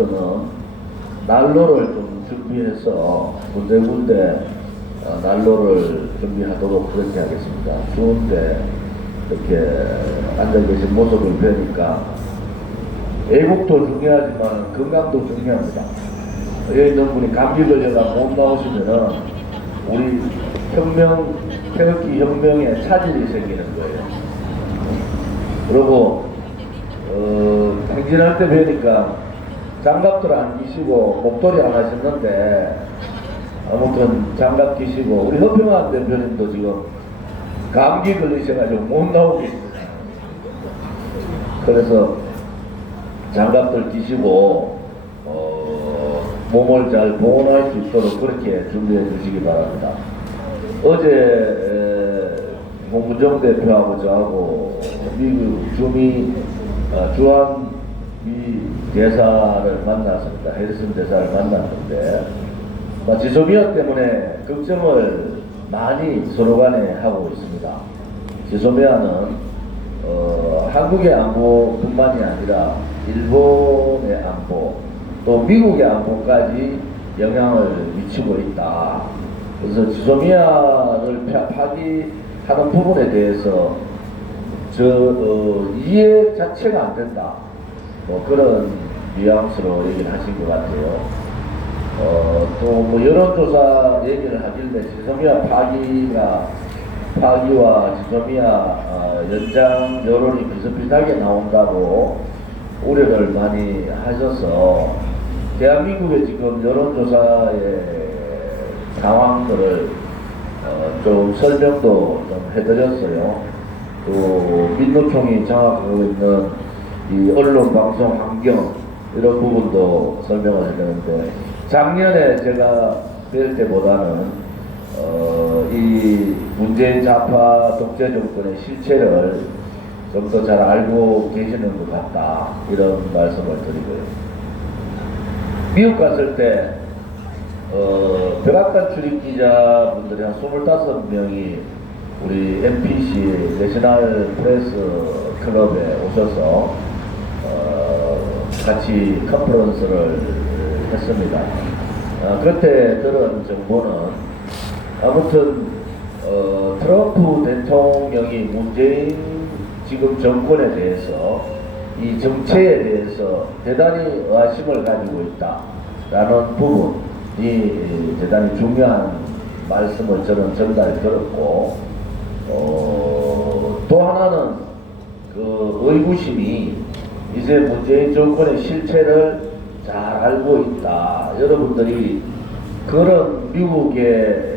저로서는 난로를 좀 준비해서 군데군데 난로를 준비하도록 그렇게 하겠습니다. 추운데 이렇게 앉아 계신 모습을 뵈니까 애국도 중요하지만 건강도 중요합니다. 여기 있는 분이 감기 걸려가 못 나오시면은 우리 태극기 혁명에 차질이 생기는 거예요. 그리고 행진할 때 뵈니까 장갑들 안 끼시고 목도리 안 하셨는데 아무튼 장갑 끼시고 우리 허평한 대표님도 지금 감기 걸리셔가지고 못 나오고 있습니다. 그래서 장갑들 끼시고 몸을 잘 보호할 수 있도록 그렇게 준비해 주시기 바랍니다. 어제 홍문정 대표하고 저하고 미국 주한 미 대사를 만났습니다. 해리슨 대사를 만났는데 지소미아 때문에 걱정을 많이 서로 간에 하고 있습니다. 지소미아는 한국의 안보뿐만이 아니라 일본의 안보 또 미국의 안보까지 영향을 미치고 있다. 그래서 지소미아를 파기하는 부분에 대해서 이해 자체가 안 된다. 그런 뉘앙스로 얘기를 하신 것 같아요. 또 여론조사 얘기를 하길래 지소미아 파기와 지소미아 연장 여론이 비슷비슷하게 나온다고 우려를 많이 하셔서 대한민국의 지금 여론조사의 상황들을 좀 설명도 좀 해드렸어요. 또 민노총이 장악하고 있는 이 언론 방송 환경 이런 부분도 설명을 해드렸는데 작년에 제가 뵐 때보다는 이 문재인 좌파 독재 정권의 실체를 좀 더 잘 알고 계시는 것 같다 이런 말씀을 드리고요. 미국 갔을 때 백악관 출입 기자분들이 한 25명이 우리 NPC 내셔널 프레스 클럽에 오셔서 같이 컨퍼런스를 했습니다. 그때 들은 정보는 아무튼 트럼프 대통령이 문재인 지금 정권에 대해서 이 정체에 대해서 대단히 의아심을 가지고 있다라는 부분이 대단히 중요한 말씀을 저는 전달 들었고 또 하나는 그 의구심이 이제 문재인 정권의 실체를 잘 알고 있다. 여러분들이 그런 미국의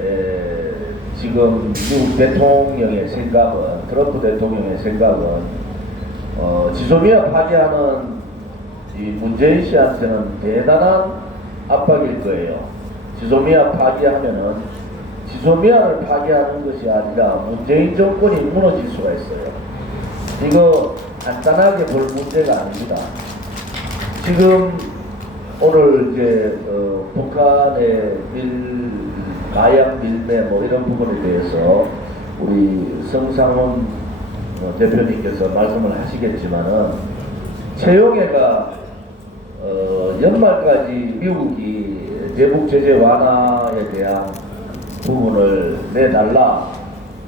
지금 미국 대통령의 생각은 트럼프 대통령의 생각은 지소미아 파기하는 이 문재인 씨한테는 대단한 압박일 거예요. 지소미아 파기하면은 지소미아를 파기하는 것이 아니라 문재인 정권이 무너질 수가 있어요. 이거 간단하게 볼 문제가 아닙니다. 지금 오늘 이제 북한의 마약 밀매 뭐 이런 부분에 대해서 우리 성상훈 대표님께서 말씀을 하시겠지만은 최용해가 연말까지 미국이 대북 제재 완화에 대한 부분을 내달라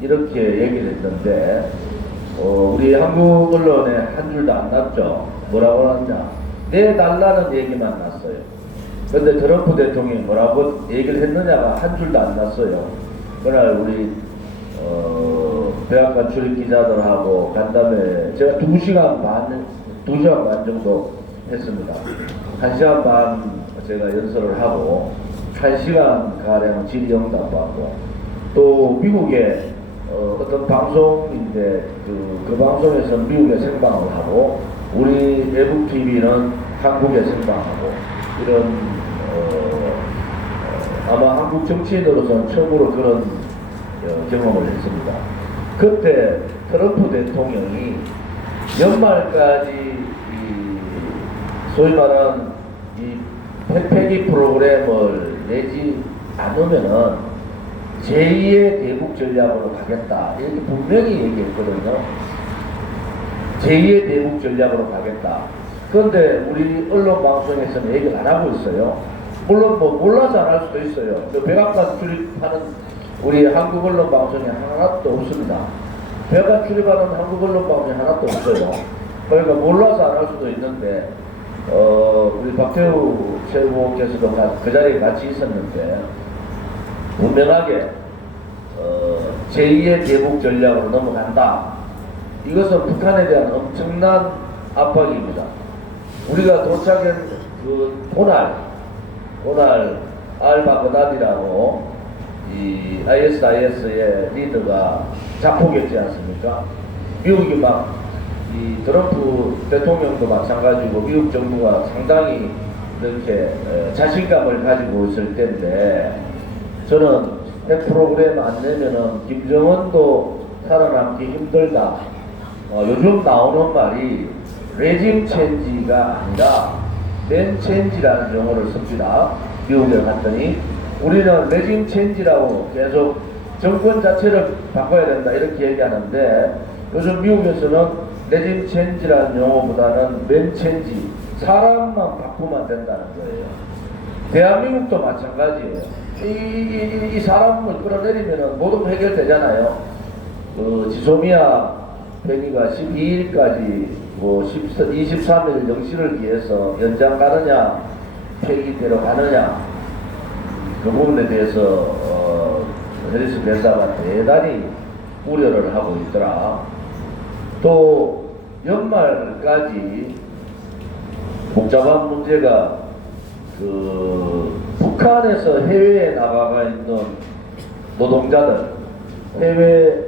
이렇게 얘기를 했는데 우리 한국 언론에 한 줄도 안 났죠. 뭐라고 하느냐, 내달라는 얘기만 났어요. 근데 트럼프 대통령이 뭐라고 얘기를 했느냐가 한 줄도 안 났어요. 그날 우리 백악관 출입 기자들하고 간담회 제가 2시간 반 정도 했습니다. 1시간 반 제가 연설을 하고 1시간 가량 질의응답 받고 또 미국의 어떤 방송인데 그 방송에서 미국에 생방을 하고 우리 외국 TV는 한국에 생방하고 이런 아마 한국 정치인으로서는 처음으로 그런 경험을 했습니다. 그때 트럼프 대통령이 연말까지 소위 말하는 이 폐기 프로그램을 내지 않으면은 제2의 대북 전략으로 가겠다 이렇게 분명히 얘기했거든요. 제2의 대북 전략으로 가겠다. 그런데 우리 언론 방송에서는 얘기를 안 하고 있어요. 물론 뭐 몰라서 안 할 수도 있어요. 백악관 출입하는 우리 한국 언론 방송이 하나도 없습니다. 백악관 출입하는 한국 언론 방송이 하나도 없어요. 그러니까 몰라서 안 할 수도 있는데 우리 박태우 최고께서도 그 자리에 같이 있었는데 분명하게 제2의 대북 전략으로 넘어간다. 이것은 북한에 대한 엄청난 압박입니다. 우리가 도착한 그 도날 알바그다디라고 이 ISIS의 리더가 자폭했지 않습니까? 미국이 막 이 트럼프 대통령도 마찬가지고 미국 정부가 상당히 이렇게 자신감을 가지고 있을 때인데 저는 핵 프로그램 안 내면은 김정은도 살아남기 힘들다. 요즘 나오는 말이 레짐 체인지가 아니라 맨 체인지라는 용어를 씁니다. 미국에 갔더니 우리는 레짐 체인지라고 계속 정권 자체를 바꿔야 된다 이렇게 얘기하는데 요즘 미국에서는 레짐 체인지라는 용어보다는 맨 체인지 사람만 바꾸면 된다는 거예요. 대한민국도 마찬가지예요. 이 사람을 끌어내리면 모든 해결되잖아요. 지소미아 회의가 12일까지 뭐 23일 영시를 위해서 연장 가느냐 폐기대로 가느냐 그 부분에 대해서 해리스 변사가 대단히 우려를 하고 있더라. 또 연말까지 복잡한 문제가 북한에서 해외에 나가가 있는 노동자들 해외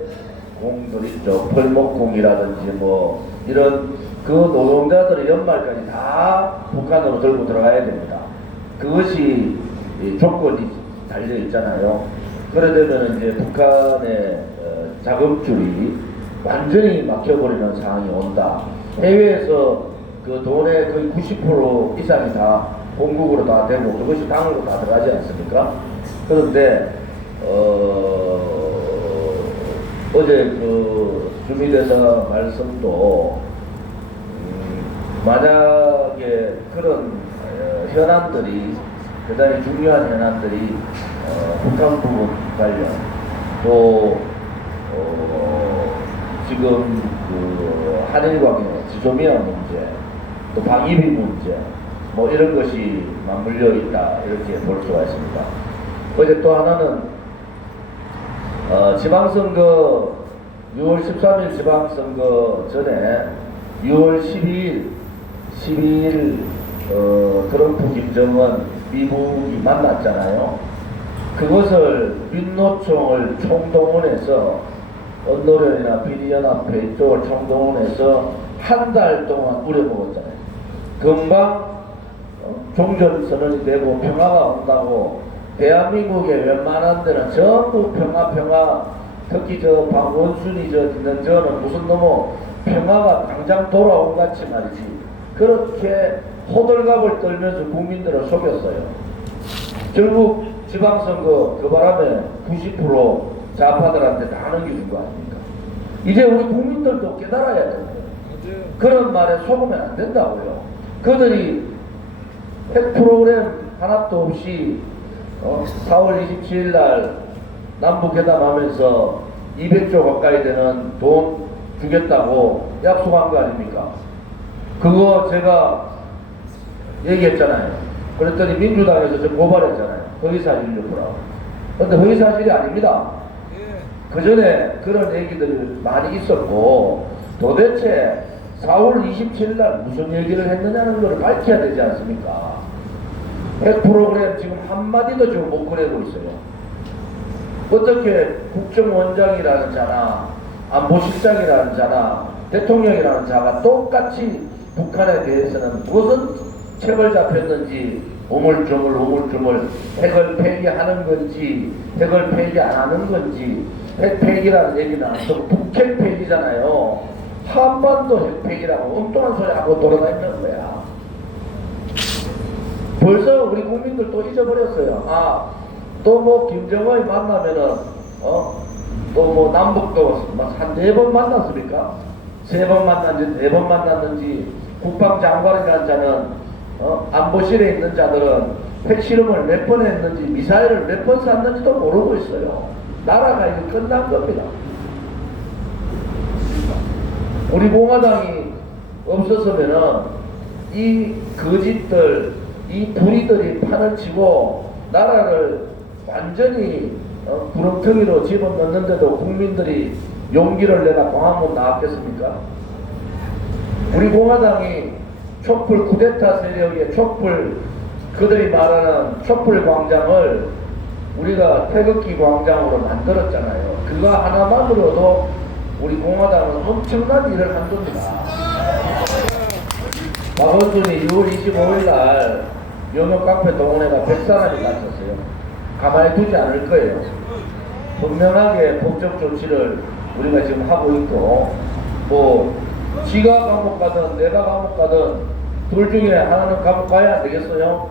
공들 있죠. 펄목공이라든지 뭐 이런 그 노동자들의 연말까지 다 북한으로 들고 들어가야 됩니다. 그것이 조건이 달려 있잖아요. 그래 되면 이제 북한의 자금줄이 완전히 막혀버리는 상황이 온다. 해외에서 그 돈의 거의 90% 이상이 다 공국으로 다 되고 그것이 당으로 다 들어가지 않습니까? 그런데 어제 그 주미대사 말씀도 만약에 그런 현안들이 대단히 중요한 현안들이 북한 부분 관련 또 지금 그 한일 관계 지소미아 문제 또 방위비 문제 뭐 이런 것이 맞물려 있다 이렇게 볼 수가 있습니다. 어제 또 하나는 지방선거 6월 13일 지방선거 전에 6월 12일 트럼프 김정은 미국이 만났잖아요. 그것을 민노총을 총동원해서 언노련이나 비리연합회 이쪽을 총동원해서 한 달 동안 우려먹었잖아요. 금방 종전선언이 되고 평화가 온다고 대한민국의 웬만한 데는 전부 평화 특히 저 박원순이 저 있는 저는 무슨 놈의 평화가 당장 돌아온 같이 말이지 그렇게 호들갑을 떨면서 국민들을 속였어요. 결국 지방선거 그 바람에 90% 좌파들한테 다 넘겨준 거 아닙니까? 이제 우리 국민들도 깨달아야 돼요. 그런 말에 속으면 안 된다고요. 그들이 핵 프로그램 하나도 없이 4월 27일 날 남북회담하면서 200조 가까이 되는 돈 주겠다고 약속한 거 아닙니까? 그거 제가 얘기했잖아요. 그랬더니 민주당에서 저 고발했잖아요. 허위사실 유포라고. 그런데 허위사실이 아닙니다. 그 전에 그런 얘기들 많이 있었고 도대체 4월 27일 날 무슨 얘기를 했느냐는 걸 밝혀야 되지 않습니까? 핵 프로그램 지금 한마디도 지금 못 꺼내고 있어요. 어떻게 국정원장이라는 자나 안보실장이라는 자나 대통령이라는 자가 똑같이 북한에 대해서는 무슨 책을 잡혔는지 우물쭈물 핵을 폐기하는 건지 핵을 폐기 안 하는 건지 핵 폐기라는 얘기는 또 북핵 폐기잖아요. 한반도 핵 폐기라고 엉뚱한 소리 하고 돌아다니는 거야. 벌써 우리 국민들 또 잊어버렸어요. 또 뭐 김정은이 만나면은 또 뭐 남북도 한 4번 만났습니까? 3번 만났는지 4번 만났는지 국방장관이라는 자는 안보실에 있는 자들은 핵실험을 몇 번 했는지 미사일을 몇 번 쐈는지도 모르고 있어요. 나라가 이제 끝난 겁니다. 우리 공화당이 없었으면은 이 거짓들, 이 불의들이 판을 치고 나라를 완전히 구렁텅이로 집어넣는데도 국민들이 용기를 내가 광화문 나왔겠습니까? 우리 공화당이 촛불 쿠데타 세력의 촛불, 그들이 말하는 촛불 광장을 우리가 태극기 광장으로 만들었잖아요. 그거 하나만으로도 우리 공화당은 엄청난 일을 한 겁니다. 박원순이 6월 25일 날 영역깡패 동원회가 100사람이 다쳤어요. 가만히 두지 않을 거예요. 분명하게 법적 조치를 우리가 지금 하고 있고, 뭐 지가 감옥 가든 내가 감옥 가든 둘 중에 하나는 감옥 가야 안 되겠어요?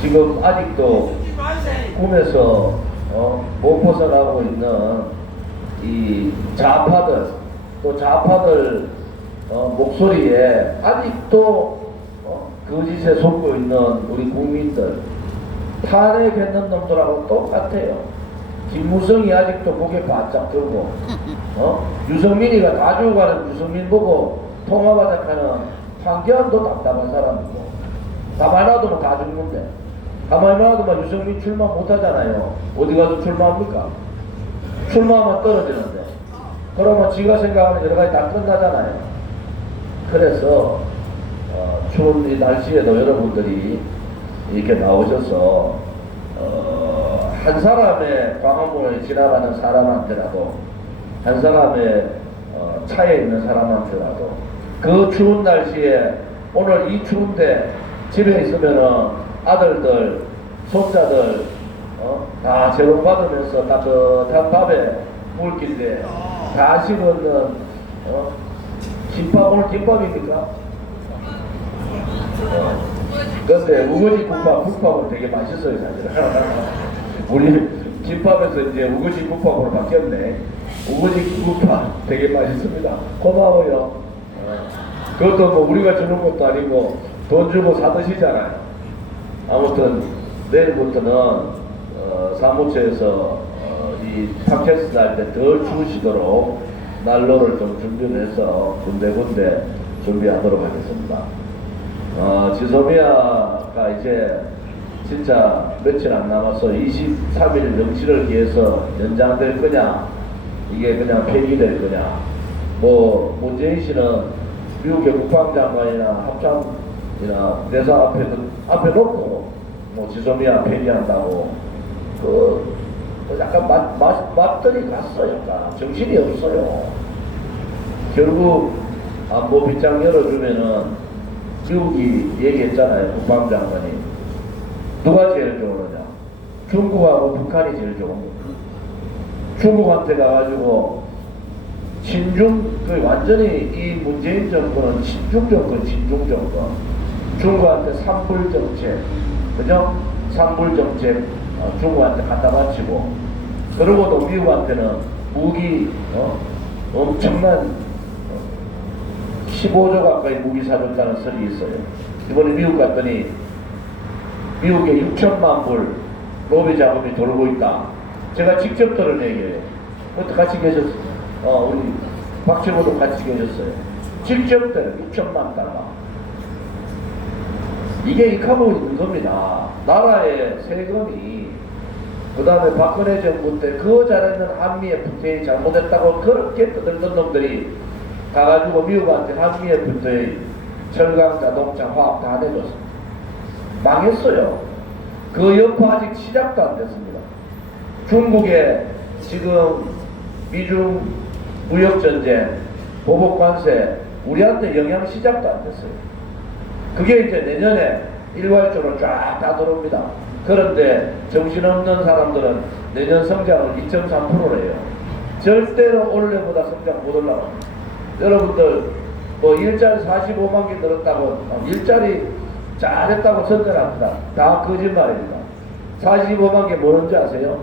지금 아직도 꿈에서 못 벗어나고 있는 이 좌파들, 또 좌파들 목소리에 아직도 거짓에 속고 있는 우리 국민들, 탄핵했는 놈들하고 똑같아요. 김무성이 아직도 고개 바짝 들고 유승민이가 다 죽어가는 유승민 보고 통화바닥하는 황교안도 답답한 사람이고, 가만히 놔두면 다 죽는데 가만히 놔두면 유승민 출마 못하잖아요. 어디 가서 출마합니까? 출마하면 떨어지는데, 그러면 지가 생각하는 여러 가지 다 끝나잖아요. 그래서 추운 이 날씨에도 여러분들이 이렇게 나오셔서 한 사람의 광화문을 지나가는 사람한테라도, 한 사람의 차에 있는 사람한테라도 그 추운 날씨에 오늘 이 추운데 집에 있으면은 아들들, 손자들 다 재롱받으면서 따뜻한 밥에 물길에 다 식었는 김밥, 오늘 김밥입니까? 근데 우거지 국밥은 되게 맛있어요, 사실은. 우리 김밥에서 이제 우거지 국밥으로 바뀌었네. 우거지 국밥 되게 맛있습니다. 고마워요. 그것도 뭐 우리가 주는 것도 아니고 돈 주고 사 드시잖아요. 아무튼 내일부터는 사무처에서 이 팟캐스트 할 때 덜 추우시도록 난로를 좀 준비를 해서 군데군데 준비하도록 하겠습니다. 지소미아가 이제 진짜 며칠 안 남아서 23일 명시를 기해서 연장될 거냐, 이게 그냥 폐기될 거냐. 뭐 문재인 씨는 미국의 국방장관이나 합참이나 대사 앞에 놓고 뭐 지소미아 폐기한다고 약간 맞들이 갔어요. 약간 정신이 없어요. 결국 안보 빗장 열어주면은 미국이 얘기했잖아요. 국방장관이 누가 제일 좋으느냐? 중국하고 북한이 제일 좋은 거예요. 중국한테 가가지고 완전히 이 문재인 정권은 친중 정권, 친중 정권. 중국한테 산불 정책, 그죠? 산불 정책 중국한테 갖다 바치고, 그러고도 미국한테는 무기 엄청난 15조 가까이 무기 사줬다는 설이 있어요. 이번에 미국 갔더니 미국에 6천만 불 로비 자금이 돌고 있다. 제가 직접 들은 얘기예요. 그것도 같이 계셨어요. 우리 박철호도 같이 계셨어요. 직접 들은 6천만 달러. 이게 익하고 있는 겁니다. 나라의 세금이, 그 다음에 박근혜 정부 때 그거 잘했는 한미 FTA 잘못했다고 그렇게 떠들던 놈들이 가가지고 미국한테 한미 FTA 철강, 자동차, 화학 다 내줬습니다. 망했어요. 그 여파 아직 시작도 안 됐습니다. 중국에 지금 미중 무역전쟁, 보복관세, 우리한테 영향 시작도 안 됐어요. 그게 이제 내년에 일괄적으로 쫙 다 들어옵니다. 그런데 정신없는 사람들은 내년 성장을 2.3%래요. 절대로 올해보다 성장 못 올라갑니다. 여러분들 뭐 일자리 45만 개 늘었다고 일자리 잘했다고 선전합니다. 다 거짓말입니다. 45만 개 뭐는지 아세요?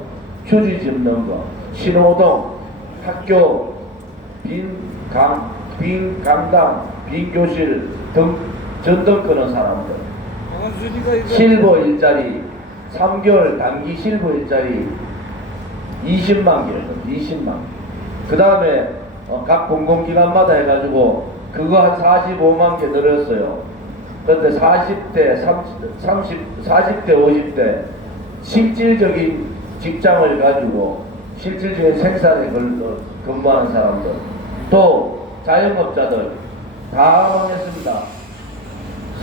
휴지 짚는 거, 신호등, 학교 빈 강당, 빈 교실 등 전등 끄는 사람들, 실버 일자리 3개월 단기 실버 일자리 20만 개, 20만 개. 그 다음에 각 공공기관마다 해가지고 그거 한 45만 개 늘었어요. 그런데 40대, 40대, 50대 실질적인 직장을 가지고 실질적인 생산에 근무하는 사람들, 또 자영업자들 다 했습니다.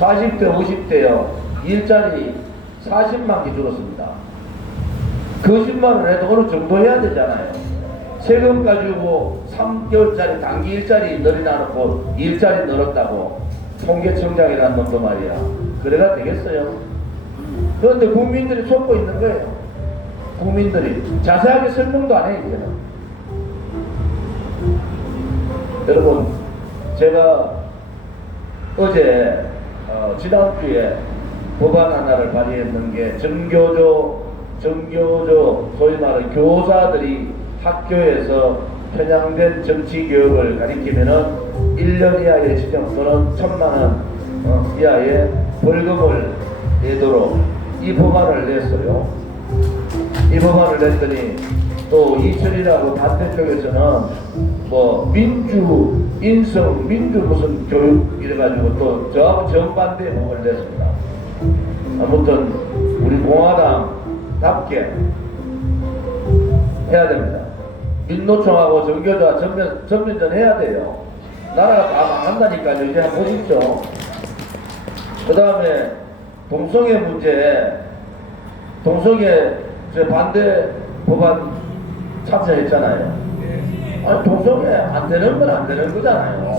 40대, 50대요. 일자리 40만 개 줄었습니다. 거짓말을 해도 어느 정도 해야 되잖아요. 세금 가지고 3개월짜리 단기 일자리 늘어나놓고 일자리 늘었다고 통계청장이라는 놈도 말이야. 그래가 되겠어요? 그런데 국민들이 속고 있는 거예요. 국민들이 자세하게 설명도 안 해 이제는. 여러분, 제가 어제 지난주에 법안 하나를 발의했는 게 정교조 소위 말하는 교사들이 학교에서 편향된 정치 교육을 가리키면은 1년 이하의 징역 또는 1,000만 원 이하의 벌금을 내도록 이 법안을 냈어요. 이 법안을 냈더니 또 이철이라고 반대쪽에서는 뭐 민주 인성 민주 무슨 교육 이래가지고 또 저하고 정반대 법을 냈습니다. 아무튼 우리 공화당답게 해야 됩니다. 민노총하고 정교조와 전면전 해야 돼요. 나라가 다 망한다니까요. 이제 한번 보십시오. 그 다음에 동성애 문제, 동성애 제 반대 법안 참여했잖아요. 아니 동성애 안 되는 건 안 되는 거잖아요.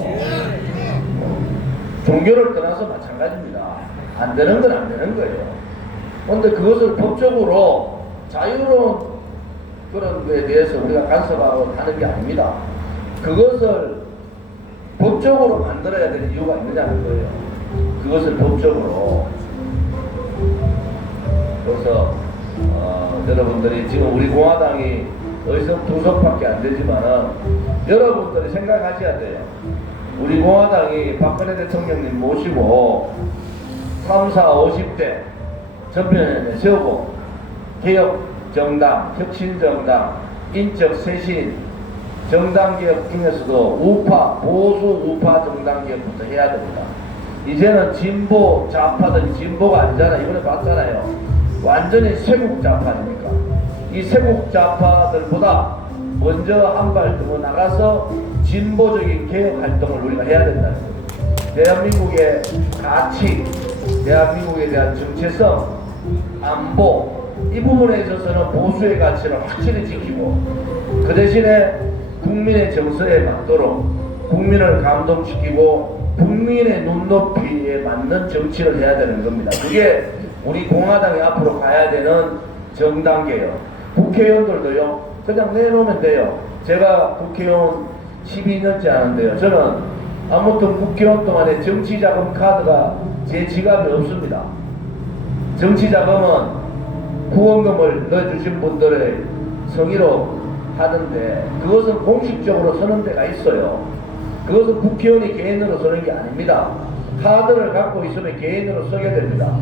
종교를 떠나서 마찬가지입니다. 안 되는 건 안 되는 거예요. 그런데 그것을 법적으로 자유로운 그런 거에 대해서 우리가 간섭하고 하는 게 아닙니다. 그것을 법적으로 만들어야 되는 이유가 있느냐는 거예요. 그것을 법적으로. 그래서 여러분들이 지금 우리 공화당이 어디서 두 석밖에 안 되지만은 여러분들이 생각하셔야 돼요. 우리 공화당이 박근혜 대통령님 모시고 3, 4, 50대 전편에 세우고 개혁정당, 혁신정당, 인적 쇄신, 정당개혁 중에서도 우파, 보수 우파 정당개혁부터 해야 됩니다. 이제는 진보 좌파들이 진보가 아니잖아요. 이번에 봤잖아요. 완전히 쇄국 좌파입니까? 이 쇄국 좌파들보다 먼저 한 발 더 나가서 진보적인 개혁 활동을 우리가 해야 된다는 거예요. 대한민국의 가치, 대한민국에 대한 정체성, 안보, 이 부분에 있어서는 보수의 가치를 확실히 지키고 그 대신에 국민의 정서에 맞도록 국민을 감동시키고 국민의 눈높이에 맞는 정치를 해야 되는 겁니다. 그게 우리 공화당이 앞으로 가야 되는 정당개혁. 국회의원들도요, 그냥 내놓으면 돼요. 제가 국회의원 12년째 하는데요. 저는 아무튼 국회의원 동안에 정치자금 카드가 제 지갑에 없습니다. 정치자금은 후원금을 넣어주신 분들의 성의로 하는데 그것은 공식적으로 쓰는 데가 있어요. 그것은 국회의원이 개인으로 쓰는 게 아닙니다. 카드를 갖고 있으면 개인으로 쓰게 됩니다.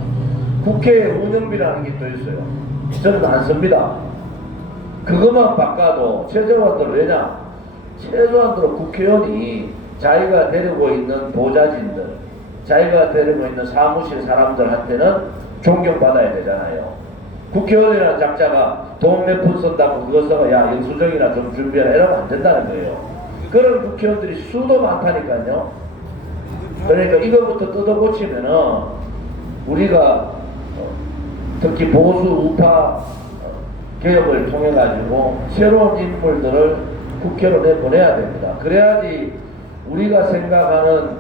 국회 운영비라는 게 또 있어요. 저는 안 씁니다. 그것만 바꿔도 최소한도로, 왜냐? 최소한도로 국회의원이 자기가 데리고 있는 보좌진들, 자기가 데리고 있는 사무실 사람들한테는 존경받아야 되잖아요. 국회의원이라는 작자가 돈 몇 푼 쓴다고 그거 써가 야 영수증이나 좀 준비해라 이러면 안 된다는 거예요. 그런 국회의원들이 수도 많다니까요. 그러니까 이거부터 뜯어고치면은 우리가 특히 보수 우파 개혁을 통해 가지고 새로운 인물들을 국회로 내보내야 됩니다. 그래야지 우리가 생각하는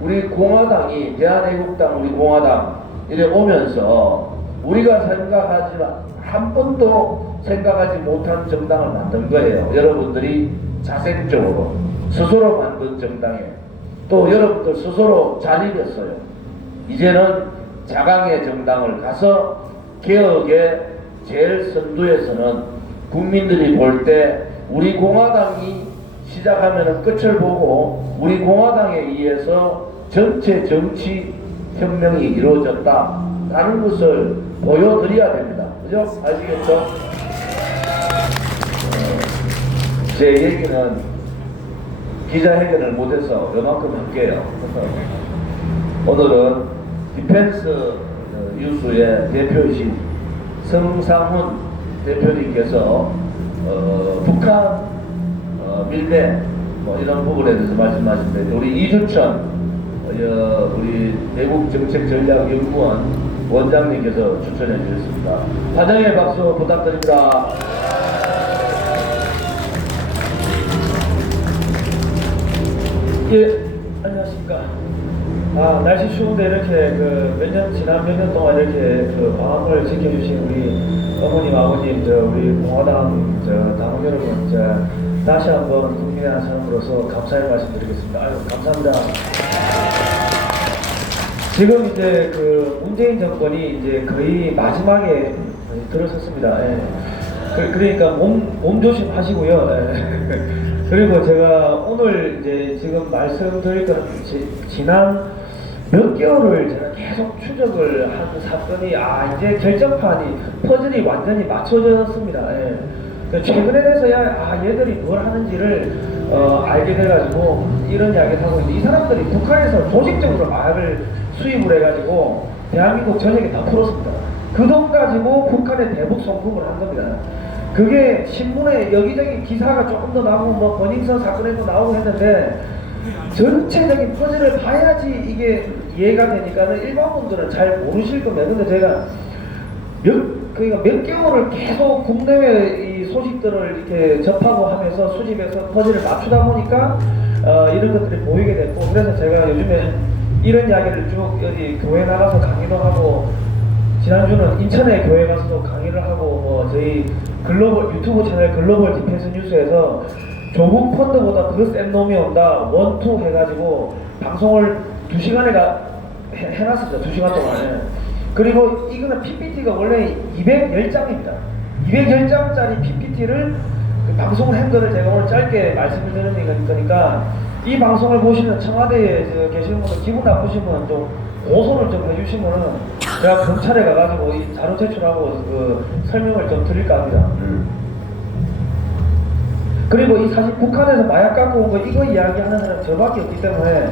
우리 공화당이 대한애국당 우리 공화당 이래 오면서 우리가 생각하지만 한 번도 생각하지 못한 정당을 만든 거예요. 여러분들이 자생적으로 스스로 만든 정당에 또 여러분들 스스로 자립했어요. 이제는 자강의 정당을 가서 개혁의 제일 선두에서는 국민들이 볼 때 우리 공화당이 시작하면 끝을 보고 우리 공화당에 의해서 전체 정치 혁명이 이루어졌다라는 것을 보여드려야 됩니다. 그죠? 아시겠죠? 제 얘기는 기자회견을 못해서 요만큼 할게요. 오늘은 디펜스 뉴스의 대표이신 성상훈 대표님께서 북한 밀매 뭐 이런 부분에 대해서 말씀하셨는데 우리 이주천 우리 대국정책전략연구원 원장님께서 추천해 주셨습니다. 환영의 박수 부탁드립니다. 예, 안녕하십니까. 날씨 추운데 이렇게 지난 몇 년 동안 이렇게 방학을 지켜주신 우리 어머님, 아버님, 우리 공화당 당원 여러분, 다시 한번 국민의 한 사람으로서 감사의 말씀드리겠습니다. 아유, 감사합니다. 지금 이제 문재인 정권이 이제 거의 마지막에 들어섰습니다. 예. 그러니까 몸 조심하시고요. 예. 그리고 제가 오늘 이제 지금 말씀드릴 거는 지난 몇 개월을 제가 계속 추적을 한 사건이 이제 결정판이 퍼즐이 완전히 맞춰졌습니다. 예. 최근에 돼서야 얘들이 뭘 하는지를 알게 돼가지고 이런 이야기를 하고 있는데 이 사람들이 북한에서 조직적으로 마약을 수입을 해가지고 대한민국 전역에 다 풀었습니다. 그 돈 가지고 북한에 대북 송금을 한 겁니다. 그게 신문에 여기저기 기사가 조금 더 나오고 뭐 버닝썬 사건에도 나오고 했는데 전체적인 퍼즐을 봐야지 이게 이해가 되니까는 일반 분들은 잘 모르실 겁니다. 근데 제가 몇 개월을 계속 국내외 이 소식들을 이렇게 접하고 하면서 수집해서 퍼즐을 맞추다 보니까 이런 것들이 보이게 됐고, 그래서 제가 요즘에 이런 이야기를 쭉 여기 교회 나가서 강의도 하고, 지난주는 인천에 교회 가서도 강의를 하고, 저희 글로벌 유튜브 채널 글로벌 디펜스 뉴스에서 조국 펀드보다 더 센 놈이 온다 원투 해가지고 방송을 2시간에 해놨습니다. 2시간 동안에. 그리고 이거는 PPT가 원래 210장입니다. 210장짜리 PPT를 방송을 한 거를 제가 오늘 짧게 말씀을 드리는 거니까 이 방송을 보시는 청와대에 계시는 분들 기분 나쁘시면 좀 고소를 좀 해주시면은 제가 경찰에 가가지고 이 자료 제출하고 설명을 좀 드릴까 합니다. 그리고 이 사실 북한에서 마약 갖고 온 거 이거 이야기하는 사람 저밖에 없기 때문에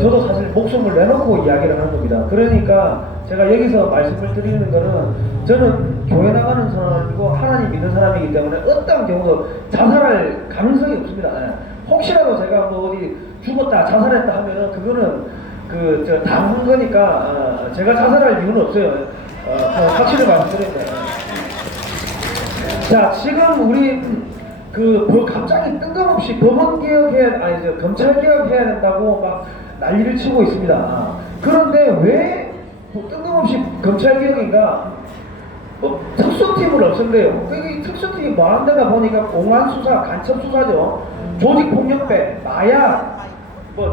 저도 사실 목숨을 내놓고 이야기를 하는 겁니다. 그러니까 제가 여기서 말씀을 드리는 거는 저는 교회 나가는 사람이고 하나님 믿는 사람이기 때문에 어떤 경우도 자살할 가능성이 없습니다. 혹시라도 제가 뭐 어디 죽었다 자살했다 하면은 그거는 당한 거니까 제가 자살할 이유는 없어요. 확실히 말씀드립니다. 자, 지금 우리 갑자기 뜬금없이 법원 개혁해야, 검찰 개혁해야 된다고 막 난리를 치고 있습니다. 그런데 왜 뜬금없이 검찰 개혁인가? 특수팀을 없앤대요. 이 특수팀이 뭐 하는 데가 보니까 공안 수사, 간첩 수사죠. 조직 폭력배, 마약,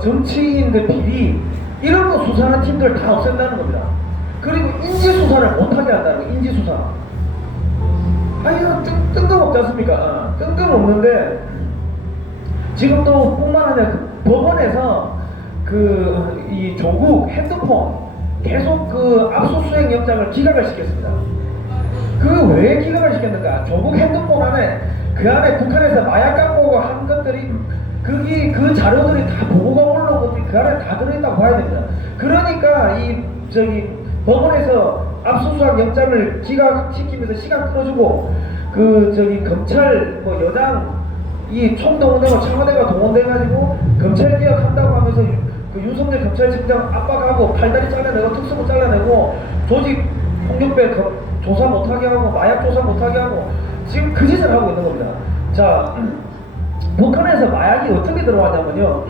정치인들 비리 이런 거 수사하는 팀들 다 없앤다는 겁니다. 그리고 인지 수사를 못하게 한다는 거예요. 인지 수사. 이거 뜬금없지 않습니까? 뜬금없는데 지금 또 뿐만 아니라 법원에서 이 조국 핸드폰 계속 압수수색 영장을 기각을 시켰습니다. 왜 기각을 시켰는가? 조국 핸드폰 안에 북한에서 마약 갖고 오고 한 것들이 그 자료들이 다 보고가 올라온 것들이 그 안에 다 들어있다고 봐야 됩니다. 그러니까 법원에서 압수수색 영장을 기각시키면서 시간 끌어주고 검찰 여당 이 총동원되고 청와대가 동원돼가지고 검찰 개혁한다고 하면서 윤석열 검찰청장 압박하고 팔다리 잘라내고 특수부 잘라내고 조직 폭력배 조사 못하게 하고 마약 조사 못하게 하고 지금 그 짓을 하고 있는 겁니다. 자, 북한에서 마약이 어떻게 들어왔냐면요.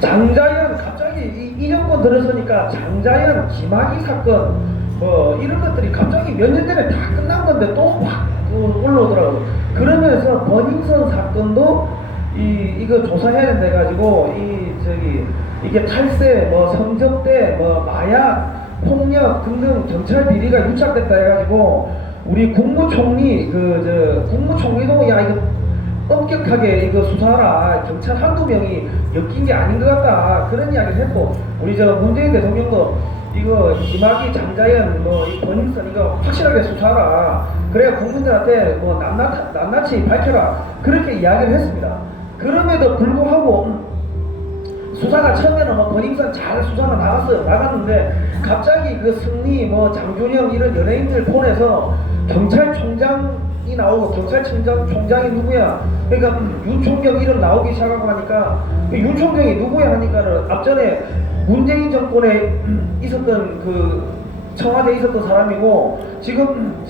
장자연 갑자기 이 정권 들어서니까 장자연 김학의 사건 이런 것들이 갑자기 몇 년 전에 다 끝난 건데 또 확 올라오더라고요. 그러면서 버닝썬 사건도 이거 조사해야 된다 해가지고 이게 탈세, 성접대, 마약, 폭력 등등 경찰 비리가 유착됐다 해가지고 우리 국무총리 국무총리도 야 이거 엄격하게 이거 수사하라. 경찰 한두 명이 엮인 게 아닌 것 같다. 그런 이야기를 했고, 우리 저 문재인 대통령도 이거 김학의, 장자연, 이 권인선 이거 확실하게 수사하라. 그래야 국민들한테 낱낱이 밝혀라. 그렇게 이야기를 했습니다. 그럼에도 불구하고 수사가 처음에는 권인선 잘 수사가 나갔는데 갑자기 그 승리, 장준영 이런 연예인들 폰에서 경찰총장이 나오고 경찰청장이 누구야? 그러니까 윤총경 이름 나오기 시작하고 하니까 윤총경이 누구야 하니까는 앞전에 문재인 정권에 있었던 그 청와대에 있었던 사람이고 지금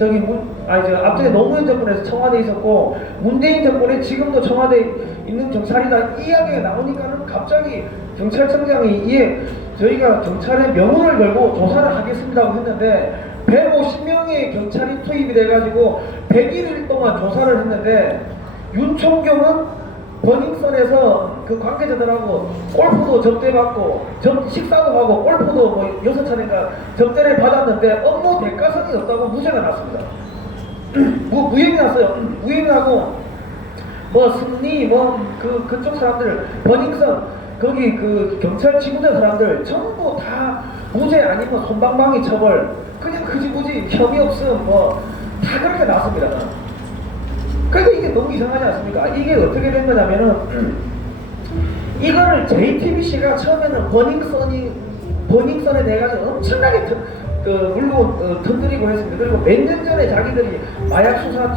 앞전에 노무현 정권에서 청와대에 있었고 문재인 정권에 지금도 청와대에 있는 경찰이다 이 이야기가 나오니까는 갑자기 경찰청장이 저희가 경찰의 명운을 걸고 조사를 하겠습니다고 했는데 150명의 경찰이 투입이 돼가지고 101일 동안 조사를 했는데 윤총경은 버닝썬에서 그 관계자들하고 골프도 접대받고 식사도 하고 골프도 6차례인가 접대를 받았는데 업무 대가성이 없다고 무죄가 났습니다. 무혐의 났어요. 무혐의 나고 승리 그쪽 사람들 버닝썬 거기 그 경찰 지구대 사람들 전부 다 무죄 아니면 솜방망이 처벌 그냥 그지부지 혐의 없음 다 그렇게 나왔습니다. 그러니까 이게 너무 이상하지 않습니까? 이게 어떻게 된 거냐면은 이거를 JTBC가 처음에는 버닝썬에 대해서 엄청나게 물고 던드리고 했습니다. 그리고 몇 년 전에 자기들이 마약 수사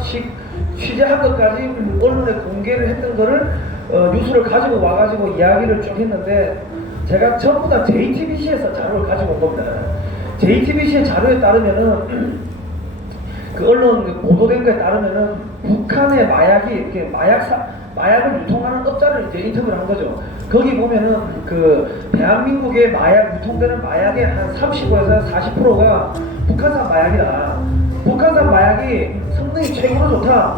취재한 것까지 언론에 공개를 했던 거를 뉴스를 가지고 와가지고 이야기를 쭉 했는데 제가 전부 다 JTBC에서 자료를 가지고 온 겁니다. JTBC의 자료에 따르면은 그 언론 보도된 거에 따르면은 북한의 마약이 이렇게 마약을 유통하는 업자를 이제 인터뷰를 한 거죠. 거기 보면은 그 대한민국에 유통되는 마약의 한 35에서 40%가 북한산 마약이다. 북한산 마약이 성능이 최고로 좋다.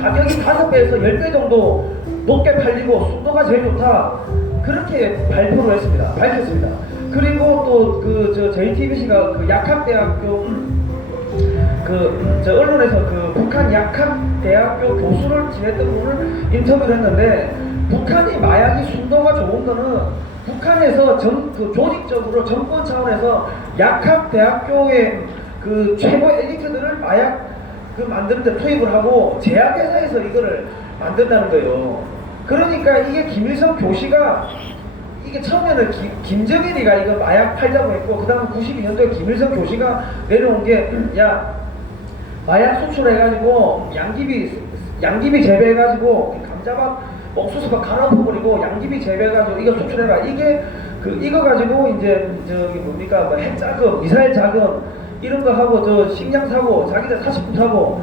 가격이 5배에서 10배 정도 높게 팔리고 순도가 제일 좋다. 그렇게 밝혔습니다. 그리고 또 JTBC가 그 약학대학교 언론에서 그 북한 약학대학교 교수를 지냈던 분을 인터뷰를 했는데 북한이 마약이 순도가 좋은 거는 북한에서 조직적으로 정권 차원에서 약학대학교의 그 최고 엘리트들을 마약 만드는 데 투입을 하고 제약회사에서 이거를 만든다는 거예요. 그러니까 이게 김일성 교시가 이게 처음에는 김정일이가 이거 마약 팔자고 했고 그 다음 92년도에 김일성 교시가 내려온 게 마약 수출해가지고 양귀비 재배해가지고 감자밥 옥수수밥 갈아엎어버리고 양귀비 재배해가지고 이거 수출해라. 이거 가지고 이제 핵자금, 미사일 자금 이런 거 하고 식량 사고 자기들 사식품 사고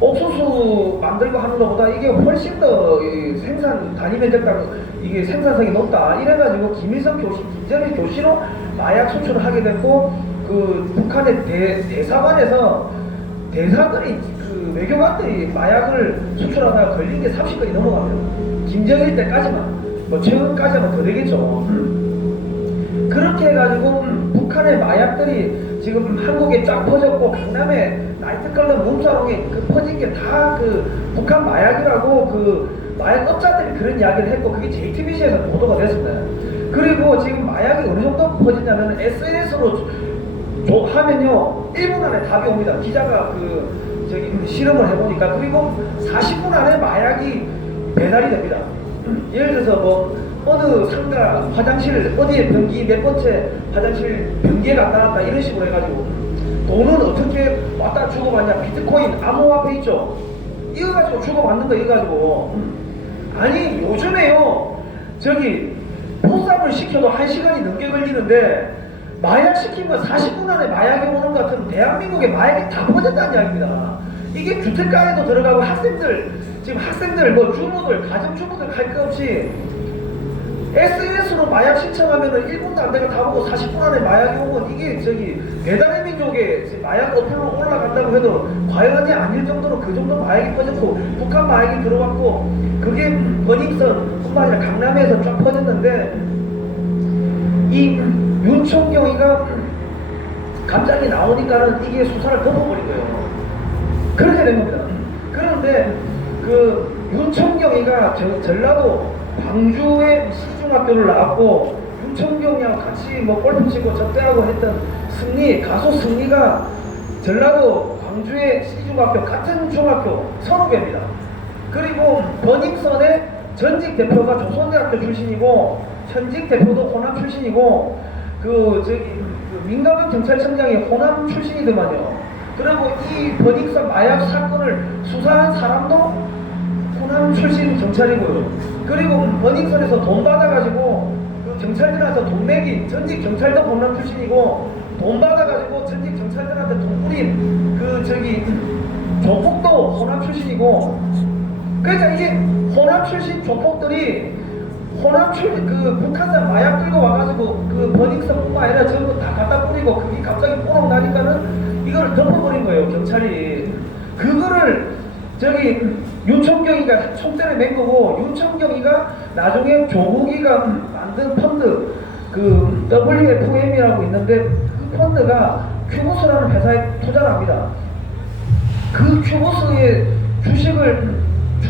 옥수수 만들고 하는 것보다 이게 훨씬 더 생산 단위 면적당 이게 생산성이 높다. 이래가지고 김일성 교시, 김정일 교시로 마약 수출을 하게 됐고 그 북한의 대사관에서 대사들이 외교관들이 마약을 수출하다가 걸린 게 30건이 넘어갑니다. 김정일 때까지만 최근까지만 더 되겠죠. 그렇게 해가지고 북한의 마약들이 지금 한국에 쫙 퍼졌고 강남에 나이트클럽 룸사롱에 퍼진 게 다 북한 마약이라고 마약 업자들이 그런 이야기를 했고 그게 JTBC에서 보도가 됐습니다. 그리고 지금 마약이 어느 정도 퍼지냐면 SNS로 하면요 1분 안에 답이 옵니다. 기자가 실험을 해보니까. 그리고 40분 안에 마약이 배달이 됩니다. 예를 들어서 어느 상가 화장실 어디에 변기 몇 번째 화장실 변기에 갔다 왔다 이런 식으로 해가지고 돈은 어떻게 왔다 주고받냐. 비트코인 암호화폐 있죠. 이거 가지고 주고받는 거 이거 가지고 아니 요즘에요 포삽을 시켜도 1시간이 넘게 걸리는데 마약 시키면 40분 안에 마약이 오는 것 같으면 대한민국에 마약이 다 퍼졌다는 이야기입니다. 이게 주택가에도 들어가고 학생들 주부들 가정주부들 갈 거 없이 SNS로 마약 신청하면은 1분도 안 되고 다 보고 40분 안에 마약이 오면 이게 배달의 민족에 마약 어플로 올라간다고 해도 과연하지 않을 정도로 그 정도 마약이 퍼졌고 북한 마약이 들어왔고 그게 버닝썬뿐만 아니라 강남에서 쫙 퍼졌는데 이 윤총경이가 갑자기 나오니까는 이게 수사를 덮어버린 거예요. 그렇게 된 겁니다. 그런데 윤청경이가 전라도 광주의 시중학교를 나왔고 윤청경이랑 같이 뭐 골프 치고 접대하고 했던 가수 승리가 전라도 광주의 시중학교 같은 중학교 선후배입니다. 그리고 버닝썬의 전직 대표가 조선대학교 출신이고 현직 대표도 호남 출신이고 민가병 경찰청장이 호남 출신이더만요. 그리고 이 버닝썬 마약 사건을 수사한 사람도 호남 출신 경찰이고요. 그리고 버닝썬에서 돈 받아가지고 그 경찰들한테 돈 매긴 전직 경찰도 호남 출신이고 돈 받아가지고 전직 경찰들한테 돈 뿌린 조폭도 호남 출신이고. 그러니까 이게 호남 출신 조폭들이 북한산 마약 들고 와가지고 그 버닝썬뿐만 아니라 전부 다 갖다 뿌리고 그게 갑자기 뽀록 나니까는 이걸 덮어버린 거예요, 경찰이. 그거를 윤청경이가 총대를 맨 거고, 윤청경이가 나중에 조국이가 만든 펀드 WFM이라고 있는데 그 펀드가 큐보스라는 회사에 투자를 합니다. 그 큐보스의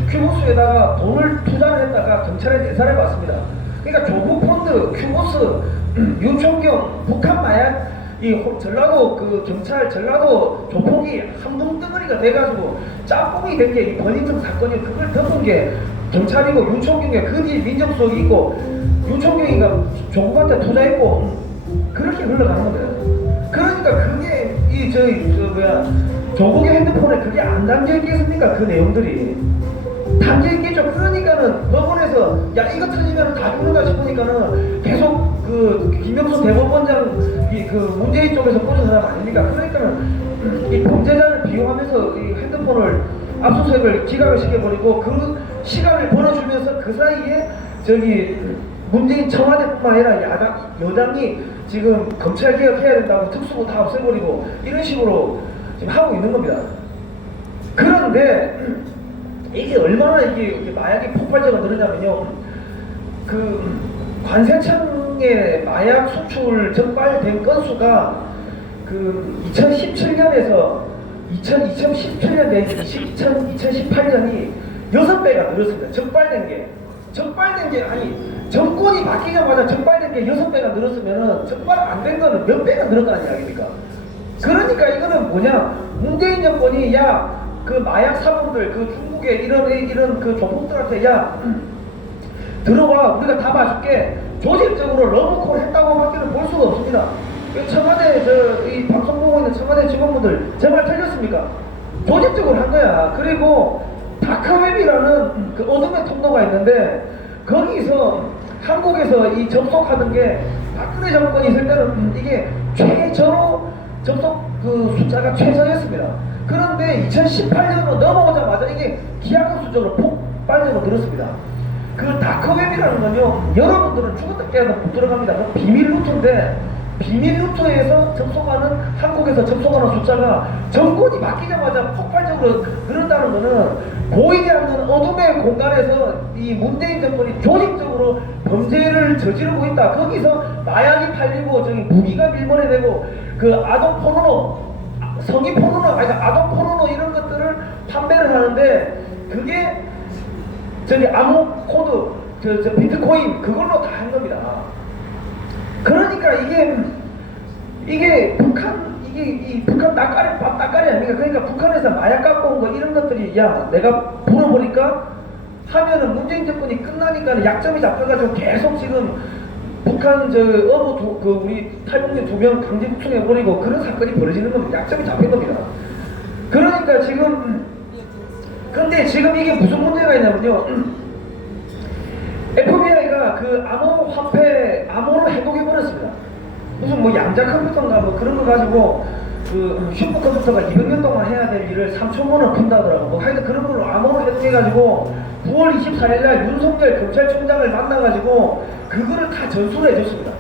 큐보스에다가 돈을 투자를 했다가 경찰에 내사를 받습니다. 그러니까 조국 펀드, 큐보스, 윤청경, 북한 마약, 전라도 경찰, 전라도 조폭이 한뭉덩어리가 돼가지고 짬뽕이 된 게 이 버닝썬 사건이 그걸 덮은 게 경찰이고 윤청경이 그 뒤에 민정수석이 있고 윤청경이가 조국한테 투자했고 그렇게 흘러가는 겁니다. 그러니까 그게 조국의 핸드폰에 그게 안 담겨 있겠습니까? 그 내용들이 담겨 있겠죠. 그러니까는 법원에서 야 이거 틀리면 다 죽는다 싶으니까는 계속 김명수 대법원장 문재인 쪽에서 꽂은 사람 아닙니까? 그러니까는 이 범죄자를 비용하면서 이 핸드폰을 압수수색을 기각을 시켜버리고 그 시간을 벌어주면서 그 사이에 문재인 청와대뿐만 아니라 여당이 지금 검찰 개혁해야 된다고 특수부 다 없애버리고 이런 식으로 지금 하고 있는 겁니다. 그런데 이게 얼마나 이게 마약이 폭발적으로 늘었냐면요. 관세청의 마약 수출 적발된 건수가 2017년에서 2018년이 6배가 늘었습니다. 적발된 게 아니 정권이 바뀌자마자 적발된 게 6배가 늘었으면은 적발 안 된 거는 몇 배가 늘었다는 이야기입니까? 그러니까 이거는 뭐냐? 문재인 정권이 그 마약 사범들 중국의 이런 조폭들한테 들어와 우리가 다 봐줄게 조직적으로 러브콜 했다고 밖에는 볼 수가 없습니다. 청와대 이 방송 보고 있는 청와대 직원분들 제 말 틀렸습니까? 조직적으로 한 거야. 그리고 다크웹이라는 어둠의 통로가 있는데 거기서 한국에서 이 접속하는 게 박근혜 정권이 있을 때는 이게 최저로 접속 숫자가 최저였습니다. 그런데 2018년으로 넘어오자마자 이게 기하급수적으로 폭발적으로 늘었습니다. 다크웹이라는 건요, 여러분들은 죽었다 깨어도 못 들어갑니다. 비밀 루트인데 비밀 루트에서 접속하는 한국에서 접속하는 숫자가 정권이 바뀌자마자 폭발적으로 늘었다는 것은 보이지 않는 어둠의 공간에서 이 문재인 정권이 조직적으로 범죄를 저지르고 있다. 거기서 마약이 팔리고 무기가 밀번해되고 아동 포르노, 성의 포르노, 아동 포르노 이런 것들을 판매를 하는데 그게 암호 코드, 비트코인 그걸로 다 한 겁니다. 그러니까 이게 북한 낯가리 아닙니까? 그러니까 북한에서 마약 갖고 온 거 이런 것들이 내가 불어보니까 하면은 문재인 정권이 끝나니까 약점이 잡혀가지고 계속 지금 북한 우리 탈북민 2명 강제 북송해버리고 그런 사건이 벌어지는 겁니다. 약점이 잡힌 겁니다. 그러니까 근데 지금 이게 무슨 문제가 있냐면요. FBI가 암호 화폐, 암호를 해독해버렸습니다. 무슨 양자 컴퓨터인가 그런 거 가지고 슈퍼컴퓨터가 200년 동안 해야 될 일을 3천만 원 푼다더라고. 하여튼 그런 걸로 암호를 해독해가지고 9월 24일 날 윤석열 검찰총장을 만나가지고 그거를 다 전수를 해줬습니다.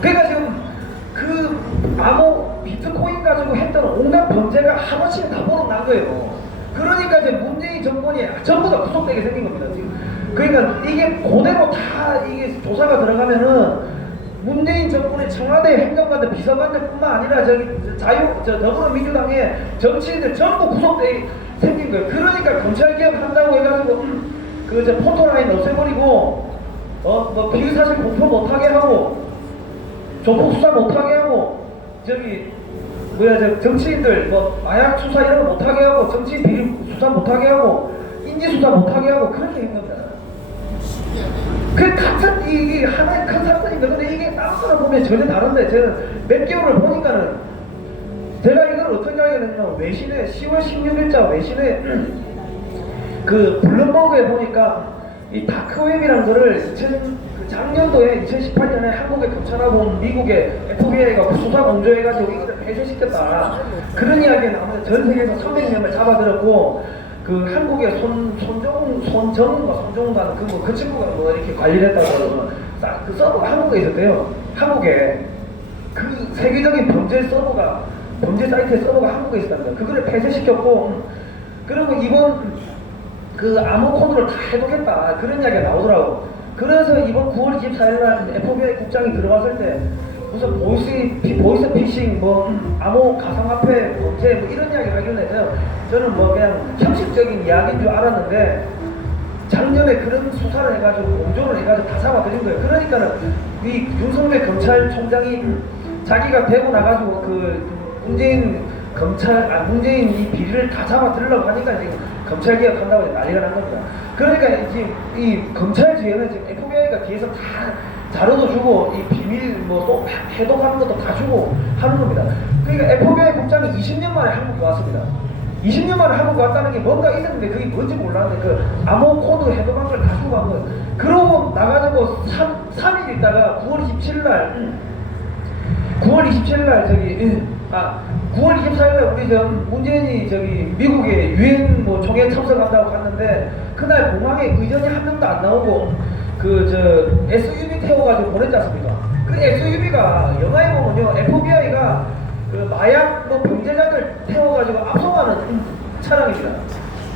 그러니까 지금 암호 비트코인 가지고 했던 온갖 범죄가 하나씩 다 보록난 거예요. 그러니까 이제 문재인 정권이 전부 다 구속되게 생긴 겁니다, 지금. 그러니까 이게 그대로 다 이게 조사가 들어가면은 문재인 정권의 청와대 행정관들, 비서관들뿐만 아니라 더불어민주당의 정치인들 전부 구속돼 생긴 거예요. 그러니까 검찰 개혁한다고 해가지고 포토라인 없애버리고 뭐 비리사실 공표 못하게 하고 조폭 수사 못하게 하고 정치인들 뭐 마약 수사 이런 거 못하게 하고 정치인 비리 수사 못하게 하고 인지 수사 못하게 하고 그렇게 한 겁니다. 그 같은 이게 하나의 큰 사건인데 근데 이게 다른 사람 보면 전혀 다른데 저는 몇 개월을 보니까는 제가 이걸 어떻게 알게 됐냐면 외신에 10월 16일자 외신에 그 블룸버그에 보니까 이 다크웹이라는 거를 작년도에 2018년에 한국의 검찰하고 미국의 FBI가 수사 공조해가지고 이거를 폐쇄시켰다 그런 이야기가 나오는데 전 세계에서 300명을 잡아들었고 그 한국의 손정우가 그 친구가 뭐 이렇게 관리를 했다고 그 서버가 한국에 있었대요. 한국에 그 세계적인 범죄 사이트의 서버가 한국에 있었다는 거예요. 그거를 폐쇄시켰고 그리고 이번 그 암호코드를 다 해독했다 그런 이야기가 나오더라고. 그래서 이번 9월 24일날 FBI 국장이 들어갔을 때 무슨 보이스 피싱 뭐 암호 가상화폐 범죄 뭐 이런 이야기 하길래 저는 뭐 그냥 형식적인 이야기인 줄 알았는데 작년에 그런 수사를 해가지고 공조를 해가지고 다 잡아들인 거예요. 그러니까는 이 윤석열 검찰총장이 자기가 되고 나가지고 그 문재인 이 비리를 다 잡아들으려고 하니까 지금 검찰 개혁한다고 난리가 난 겁니다. 그러니까 지금 이 검찰 뒤에는 지금 FBI가 뒤에서 다 자료도 주고 이 비밀 뭐 또 해독하는 것도 다 주고 하는 겁니다. 그러니까 FBI 국장이 20년 만에 한국 왔습니다. 20년 만에 한국 왔다는 게 뭔가 있었는데 그게 뭔지 몰랐는데 그 암호 코드 해독한 걸 다 주고 한 거예요. 그러고 나가지고 3일 있다가 9월 27일 날 9월 24일날 우리 문재인이 미국에 유엔 뭐 총회 참석한다고 갔는데 그날 공항에 의전이 한 명도 안 나오고 SUV 태워가지고 보냈지 않습니까? 그 SUV가 영화에 보면요 FBI가 그 마약 뭐 범죄자들 태워가지고 압송하는 차량입니다.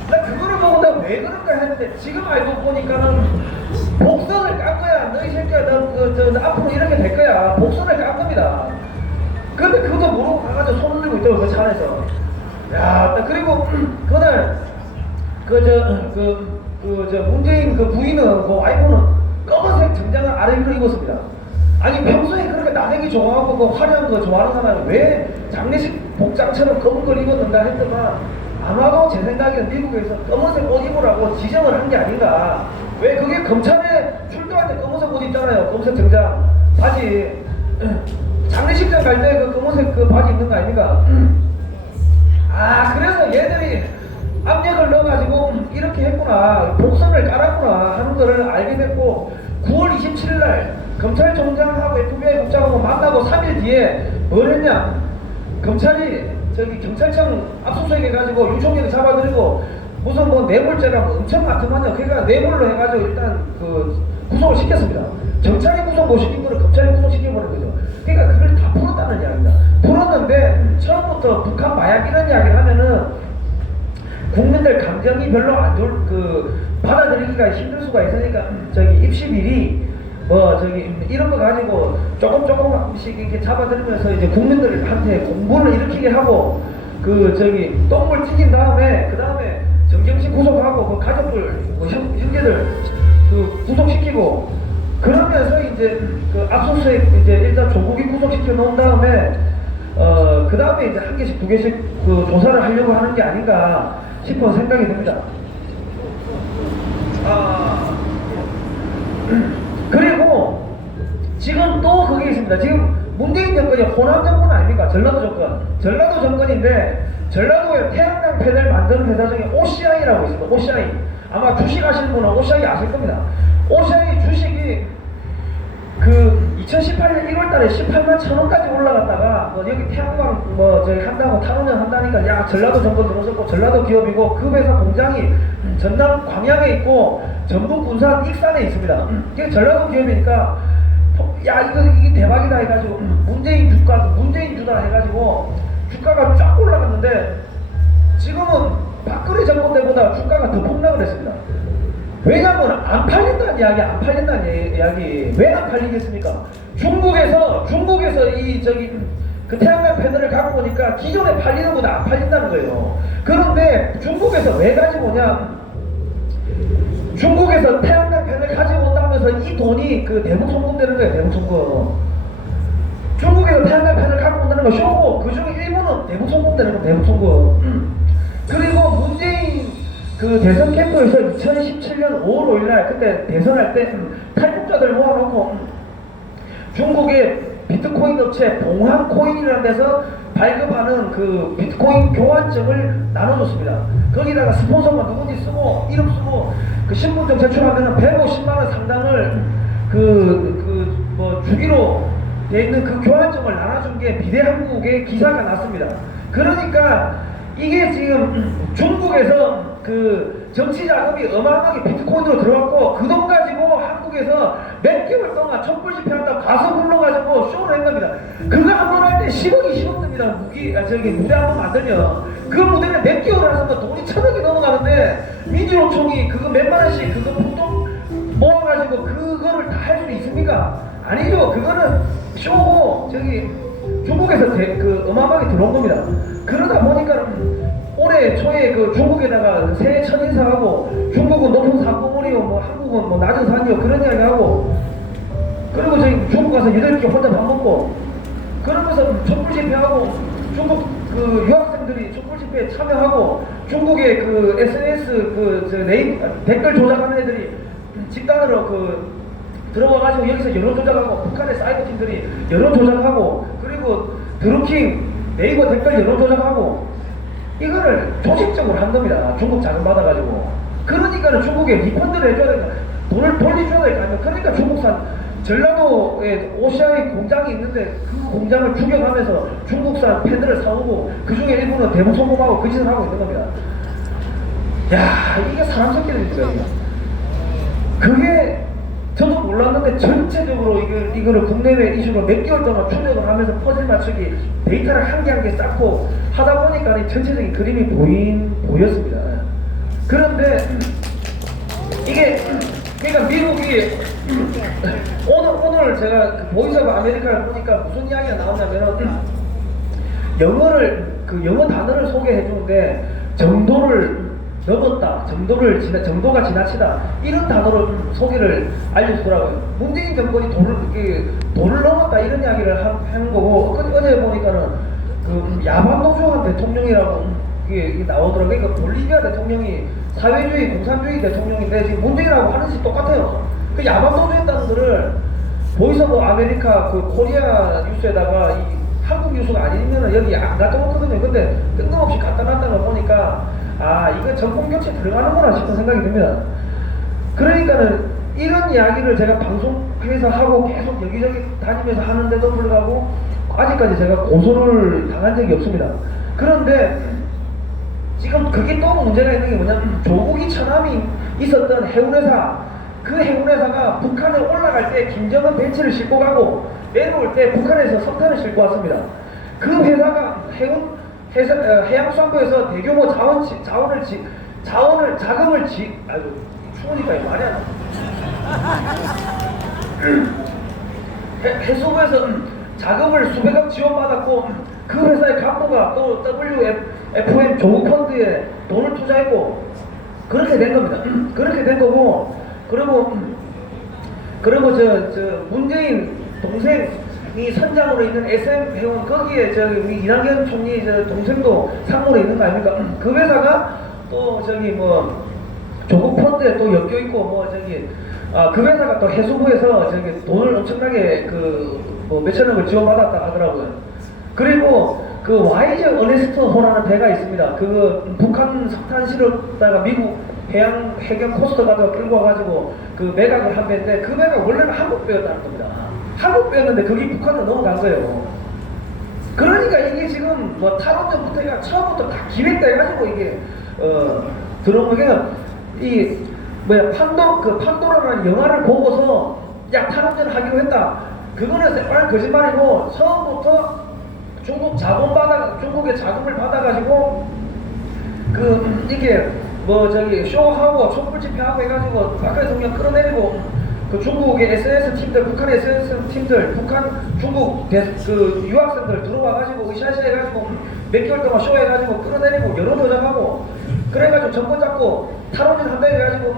나 그거를 보고 나 왜 그런가 했는데 지금 알고 보니까는 복선을 깐 거야. 너희 새끼야 너 앞으로 이렇게 될 거야. 복선을 깐 겁니다. 근데 그것도 모르고 가가지고 손 들고 있더라고 그 차 안에서. 야, 그리고 그날 문재인 그 부인은 그 와이프는 검은색 정장을 아래위로 입었습니다. 아니 평소에 그렇게 나대기 좋아하고 그 화려한 거 좋아하는 사람이 왜 장례식 복장처럼 검은 걸 입었는가 했더만 아마도 제 생각에는 미국에서 검은색 옷 입으라고 지정을 한 게 아닌가. 왜 그게 검찰에 출두할 때 검은색 옷 입잖아요. 검은색 정장 바지. 장례식장 갈 때 그 검은색 그 바지 입는 거 아닙니까? 그래서 얘들이 압력을 넣어가지고 이렇게 했구나, 복선을 깔았구나 하는 거를 알게 됐고 9월 27일날 검찰총장하고 FBI 국장하고 만나고 3일 뒤에 뭘 했냐? 검찰이 경찰청 압수수색 해가지고 유총장이 잡아들이고 무슨 뭐 뇌물죄가 뭐 엄청 많더만요. 그러니까 뇌물로 해가지고 일단 구속을 시켰습니다. 경찰이 구속 못 시킨 거를 검찰이 구속시켜버린 거죠. 그러니까 그걸 다 풀었다는 이야기입니다. 풀었는데 처음부터 북한 마약 이런 이야기를 하면은 국민들 감정이 별로 안 좋을 받아들이기가 힘들 수가 있으니까 입시비리 이런 거 가지고 조금씩 이렇게 잡아들이면서 이제 국민들한테 공분을 일으키게 하고 똥을 튀긴 다음에 그 다음에 정경심 구속하고 그 가족들 형제들 구속시키고 그러면서 이제 압수수색 이제 일단 조국이 구속시켜 놓은 다음에 그 다음에 이제 한 개씩 두 개씩 조사를 하려고 하는 게 아닌가 싶어 생각이 듭니다. 그리고 지금 또 그게 있습니다. 지금 문재인 정권이 호남 정권 아닙니까? 전라도 정권인데 전라도에 태양광 패널 만드는 회사 중에 OCI라고 있습니다. OCI 아마 주식 하시는 분은 OCI 아실 겁니다. OCI 주식이 2018년 1월달에 18만 1,000원까지 올라갔다가 여기 태양광 한다고 탈원전 한다니까 야 전라도 정권 들어섰고 전라도 기업이고 그 회사 공장이 전남 광양에 있고 전북 군산 익산에 있습니다. 이게 전라도 기업이니까 야 이게 대박이다 해가지고 문재인 주다 해가지고 주가가 쫙 올라갔는데 지금은 박근혜 정권 때보다 주가가 더 폭락을 했습니다. 왜냐면 안 팔린다는 이야기, 안 팔린다는 이야기. 왜 안 팔리겠습니까? 중국에서 이 저기 그 태양광 패널을 갖고 오니까 기존에 팔리는 것보다 안 팔린다는 거예요. 그런데 중국에서 왜 가지고 오냐? 중국에서 태양광 패널 가지고 온다면서 이 돈이 그 대북 송금되는 거예요. 대북 송금. 중국에서 태양광 패널 갖고 온다는 거 쇼고, 그 중에 일본은 대북 송금되는 거, 대북 송금. 그리고 문재인 그 대선 캠프에서 2017년 5월 5일날 그때 대선할 때 탈북자들 모아놓고 중국의 비트코인 업체 봉황코인이라는 데서 발급하는 그 비트코인 교환증을 나눠줬습니다. 거기다가 스폰서가 누군지 쓰고 이름 쓰고 그 신분증 제출하면 150만 원 상당을 뭐 주기로 돼 있는 그 교환증을 나눠준 게 비대한국의 기사가 났습니다. 그러니까 이게 지금 중국에서 그 정치 자금이 어마어마하게 비트코인으로 들어갔고 그 돈 가지고 한국에서 몇 개월 동안 촛불 집회한다고 가서 불러가지고 쇼를 한 겁니다. 그거 한 번 할 때 10억, 20억 듭니다. 무대 한 번 만들면 그 무대를 몇 개월 하면 돈이 1,000억이 넘어가는데 민주노총이 그거 몇만 원씩 그거 보통 모아가지고 그거를 다 할 수 있습니까? 아니죠. 그거는 쇼고 저기 중국에서 그 어마어마하게 들어온 겁니다. 그러다 보니까 올해 초에 그 중국에다가 새해 첫 인사하고 중국은 높은 산봉우리요, 뭐 한국은 뭐 낮은 산이요 그런 이야기 하고, 그리고 저희 중국 가서 8개 혼자 밥 먹고 그러면서 촛불 집회하고 중국 그 유학생들이 촛불 집회에 참여하고 중국의 그 SNS 댓글 조작하는 애들이 집단으로 그 들어와가지고 여기서 여론 조작하고 북한의 사이버 팀들이 여론 조작하고 그리고 드루킹 네이버 댓글 여론 조작하고 이거를 조직적으로 한 겁니다. 중국 자금 받아가지고. 그러니까는 중국에 리펀드를 해줘야 되니까 돈을 돌려줘야 될 거 아니에요. 그러니까 중국산 전라도에 OCI 공장이 있는데 그 공장을 죽여가면서 중국산 팬들을 사오고 그 중에 일부는 대북 송금하고 그 짓을 하고 있는 겁니다. 야, 이게 사람 새끼들이죠. 그게 저도 몰랐는데 전체적으로 이거를 국내외 이슈로 몇 개월 동안 추적을 하면서 퍼즐 맞추기 데이터를 한 개 한 개 쌓고 하다 보니까 이 전체적인 그림이 보였습니다. 그런데 이게 그러니까 미국이 오늘 제가 그 보이스 오브 아메리카를 보니까 무슨 이야기가 나오냐면 영어 단어를 소개해 주는데 정도를 넘었다, 정도가 지나치다 이런 단어로 소개를 알려주더라고요. 문재인 정권이 도를 넘었다 이런 이야기를 하는 거고, 어제 보니까는 그 야반 노조한 대통령이라고 이게 나오더라고요. 그러니까 볼리비아 대통령이 사회주의 공산주의 대통령인데 지금 문재인하고 하는 짓이 똑같아요. 그 야반 노조했다는 거를 보이스 오브 아메리카 그 코리아 뉴스에다가 이 한국 뉴스가 아니면은 여기 안 갖다 놓거든요. 근데 뜬금없이 갖다 놨다는 거 보니까 아, 이거 정권 교체 들어가는구나 싶은 생각이 듭니다. 그러니까는 이런 이야기를 제가 방송에서 하고 계속 여기저기 다니면서 하는데도 불구하고 아직까지 제가 고소를 당한 적이 없습니다. 그런데 지금 그게 또 문제가 있는 게 뭐냐면 조국이 처남이 있었던 해운회사, 그 해운회사가 북한에 올라갈 때 김정은 벤츠를 싣고 가고 내려올 때 북한에서 석탄을 싣고 왔습니다. 그 회사가 해양수산부에서 대규모 자금을 아이고 추우니까 말이 안 나. 해수부에서 자금을 수백억 지원받았고 그 회사의 간부가 또 WFM 조국펀드에 돈을 투자했고 그렇게 된 겁니다. 그렇게 된 거고, 그리고 저 문재인 동생이 선장으로 있는 SM 회원 거기에 우리 이낙연 총리 동생도 상무로 있는 거 아닙니까? 그 회사가 또 뭐 조국 펀드에 또 엮여 있고 그 회사가 또 해수부에서 돈을 엄청나게 뭐 몇천억을 지원받았다 하더라고요. 그리고 그 와이즈 어네스트 호라는 배가 있습니다. 그 북한 석탄 실었다가 미국 해경 코스트가서 끌고 와가지고 그 매각을 한 배인데 그 배가 원래는 한국 배였다는 겁니다. 한국 배였는데 거기 북한으로 넘어간 거예요. 그러니까 이게 지금 뭐 탈원전부터 해가 처음부터 다 기획다 해가지고 이게 들어온 거니까 이 판도라라는 영화를 보고서 야 탈원전 하기로 했다. 그거는 새빨간 거짓말이고 처음부터 중국의 자금을 받아가지고 이게 뭐 저기 쇼하고 촛불 집회하고 해가지고 박근혜 대통령 끌어내리고 그 중국의 SNS 팀들, 북한의 SNS 팀들, 중국 그 유학생들 들어와가지고 으쌰으쌰 해가지고 몇 개월 동안 쇼해가지고 끌어내리고 여론 조작하고 그래가지고 정권 잡고 탈원전 한다 해가지고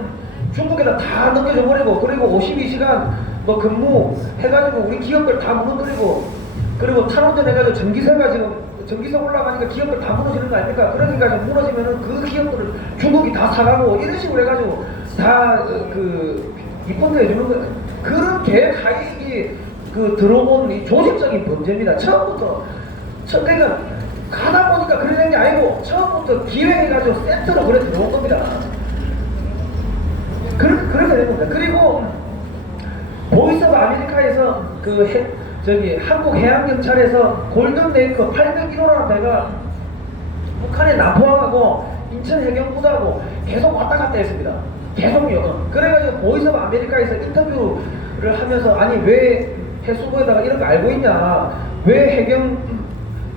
중국에다 다 넘겨줘 버리고 그리고 52시간 뭐 근무 해가지고 우리 기업들 다 무너뜨리고 그리고 탈원전 해가지고 전기세가 지금 전기세 올라가니까 기업들 다 무너지는 거 아닙니까? 그러니까 좀 무너지면은 그 기업들을 중국이 다 사가고 이런 식으로 해가지고 다 그 리펀드 해주는 거 그런 계획 하익이 그 들어온 이 조직적인 범죄입니다. 처음부터 그러니까 가다 보니까 그래 된 게 아니고 처음부터 기획해가지고 세트로 그래 들어온 겁니다. 그렇게 된 겁니다. 그리고 보이스 오브 아메리카에서 저기 한국 해양경찰에서 골든레이크 801호라는 배가 북한에 납포항하고 인천 해경부도하고 계속 왔다 갔다 했습니다. 계속요. 그래가지고 보이스 오브 아메리카에서 인터뷰를 하면서 아니 왜 해수부에다가 이런 거 알고 있냐? 왜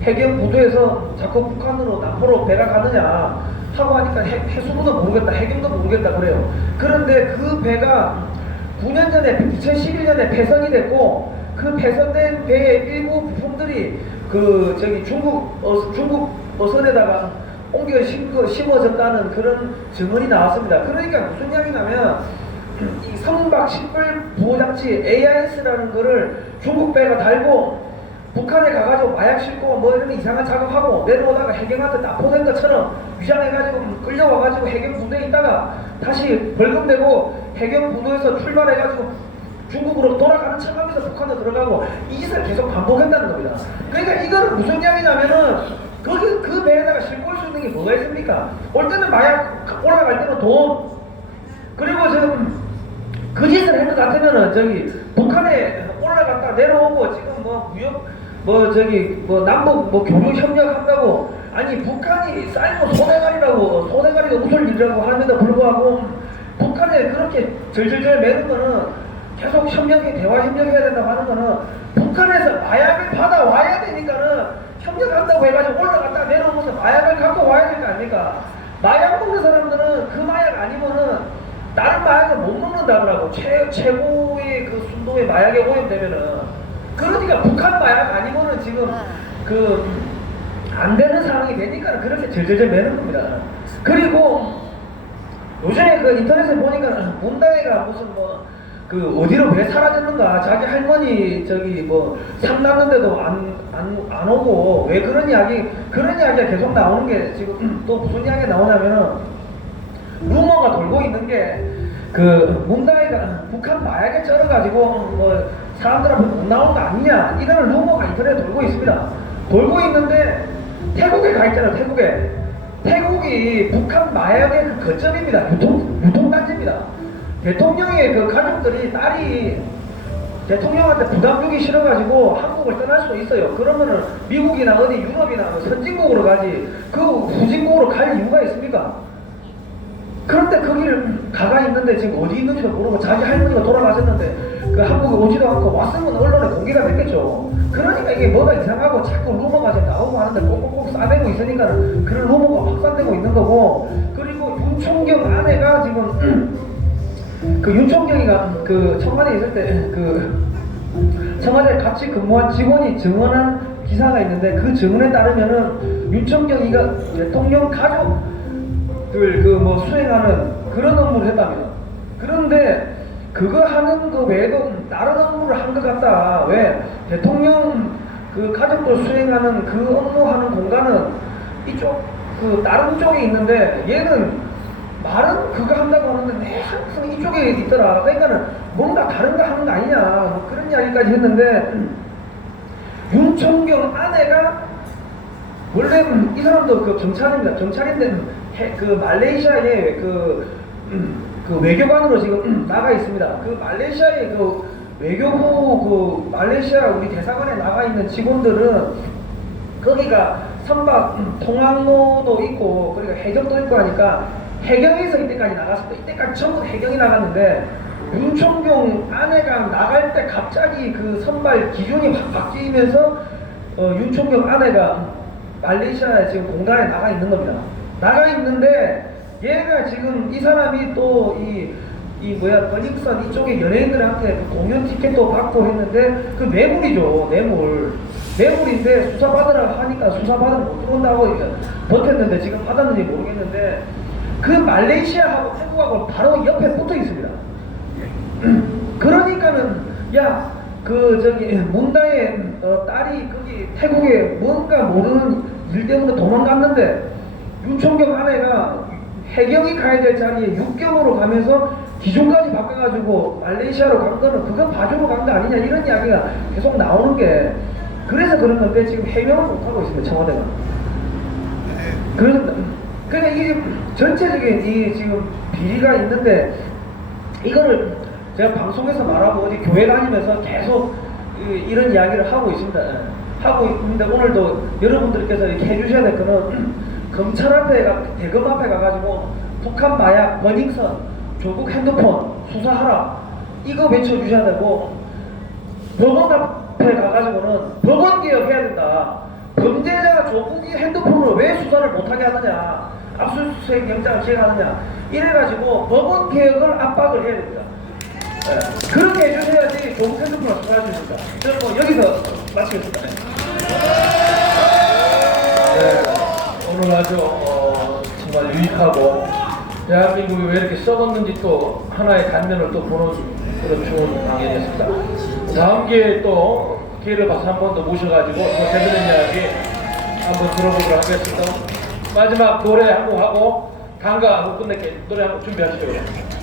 해경부도에서 자꾸 북한으로 납포로 배가 가느냐? 하고 하니까 해수부도 모르겠다, 해경도 모르겠다 그래요. 그런데 그 배가 9년 전에 2011년에 폐선이 됐고 그 폐선된 배의 일부 부품들이 그 저기 중국 어선에다가 옮겨 심어졌다는 그런 증언이 나왔습니다. 그러니까 무슨 이야기냐면 이 선박 식별 보호장치 AIS라는 거를 중국 배가 달고 북한에 가가지고 마약 싣고 뭐 이런 이상한 작업하고 내려오다가 해경한테 납포된 것처럼 위장해가지고 끌려와가지고 해경 부대에 있다가 다시 벌금 내고 해경 부도에서 출발해가지고 중국으로 돌아가는 척하면서 북한으로 들어가고 이 짓을 계속 반복했다는 겁니다. 그러니까 이거는 무슨 이야기냐면은 거기 그 배에다가 싣고 올 수 있는 게 뭐가 있습니까? 올 때는 마약, 올라갈 때는 돈. 그리고 지금 그 짓을 한 것 같으면은 저기 북한에 올라갔다 내려오고 지금 뭐 무역 뭐 남북 뭐 교류 협력한다고 아니 북한이 쌀고 소대가리가 웃을 일이라고 하는데도 불구하고 북한에 그렇게 절절절 매는 거는 계속 대화 협력해야 된다고 하는 거는 북한에서 마약을 받아와야 되니까는 협력한다고 해가지고 올라갔다 내려오면서 마약을 갖고 와야 될 거 아닙니까? 마약 먹는 사람들은 그 마약 아니면은 다른 마약을 못 먹는다고 최고의 그 순도의 마약에 오염되면은 그러니까 북한 마약 아니면은 지금 안 되는 상황이 되니까 그렇게 절절절 매는 겁니다. 그리고 요즘에 그 인터넷에 보니까 문다혜가 무슨 어디로 왜 사라졌는가 자기 할머니 저기 상 났는데도 안 오고 왜 그런 이야기가 계속 나오는 게 지금 또 무슨 이야기가 나오냐면은 루머가 돌고 있는 게 문다혜가 북한 마약에 쩔어가지고 사람들 앞에 못 나오는 거 아니냐 이런 루머가 인터넷에 돌고 있습니다. 돌고 있는데 태국에 가 있잖아요. 태국이 북한 마약의 그 거점입니다. 유통단지입니다. 대통령의 그 가족들이 딸이 대통령한테 부담 주기 싫어가지고 한국을 떠날 수도 있어요. 그러면은 미국이나 어디 유럽이나 선진국으로 가지 그 후진국으로 갈 이유가 있습니까? 그런데 거기를 가가 있는데 지금 어디 있는지도 모르고 자기 할머니가 돌아가셨는데 그 한국에 오지도 않고 왔으면 언론에 공개가 됐겠죠. 그러니까 이게 뭐가 이상하고 자꾸 루머가 지금 나오고 하는데 꼭꼭꼭 싸대고 있으니까 그런 루머가 확산되고 있는 거고 그리고 윤총경 아내가 지금 윤총경이가 청와대에 있을 때 청와대에 같이 근무한 직원이 증언한 기사가 있는데 그 증언에 따르면은 윤총경이가 대통령 가족들 수행하는 그런 업무를 했답니다. 그런데 그거 하는 거 외에도 다른 업무를 한 것 같다. 왜? 대통령 가족들 수행하는 그 업무하는 공간은 이쪽 다른 쪽에 있는데 얘는 말은 그거 한다고 하는데 항상 이쪽에 있더라. 그러니까는 뭔가 다른 거 하는 거 아니냐 그런 이야기까지 했는데 윤총경 아내가 원래 이 사람도 경찰입니다. 경찰인데 말레이시아에 외교관으로 지금 나가 있습니다. 말레이시아의 외교부 말레이시아 우리 대사관에 나가 있는 직원들은 거기가 선박 통항로도 있고 그러니까 해경도 있고 하니까 해경에서 이때까지 나갔습니다. 이때까지 전부 해경이 나갔는데 윤총경 아내가 나갈 때 갑자기 그 선발 기준이 확 바뀌면서 윤총경 아내가 말레이시아에 지금 공간에 나가 있는 겁니다. 나가 있는데 얘가 지금 이 사람이 또 이 뭐야 버닝썬 이쪽에 연예인들한테 그 공연 티켓도 받고 했는데 그 뇌물이죠. 뇌물인데 수사받으라 하니까 수사받으면 못 들어온다고 버텼는데 지금 받았는지 모르겠는데 그 말레이시아하고 태국하고 바로 옆에 붙어 있습니다. 그러니까는 야 그 저기 문다의 딸이 거기 태국에 뭔가 모르는 일 때문에 도망갔는데 윤총경 아내가 해경이 가야 될 자리에 육경으로 가면서 기종까지 바꿔가지고 말레이시아로 간 거는 그건 봐주러 간 거 아니냐 이런 이야기가 계속 나오는 게 그래서 그런 건데 지금 해명을 못 하고 있습니다 청와대가. 그래서 그냥 이게 전체적인 이 지금 비리가 있는데 이거를 제가 방송에서 말하고 어디 교회 다니면서 계속 이런 이야기를 하고 있습니다. 하고 있는데 오늘도 여러분들께서 이렇게 해주셔야 될 거는 검찰 앞에 대검 앞에 가가지고 북한 마약 버닝썬 조국 핸드폰 수사하라 이거 외쳐주셔야 되고 법원 앞에 가가지고는 법원 개혁해야 된다. 범죄자 조국이 핸드폰으로 왜 수사를 못하게 하느냐 압수수색 영장을 시행하느냐 이래가지고 법원 개혁을 압박을 해야 됩니다. 네. 그렇게 해주셔야지 조국 핸드폰을 수사할 수 있습니다. 저는 뭐 여기서 마치겠습니다. 네, 오늘 아주 정말 유익하고 대한민국이 왜 이렇게 썩었는지 또 하나의 단면을 또 보는 그런 좋은 강연이었습니다. 다음 기회에 또 기회를 봐서 한 번 더 모셔가지고 더 재밌는 이야기 한번 들어보도록 하겠습니다. 마지막 노래 한 곡 하고 단가 하고 끝낼게. 노래 한 곡 준비하시죠.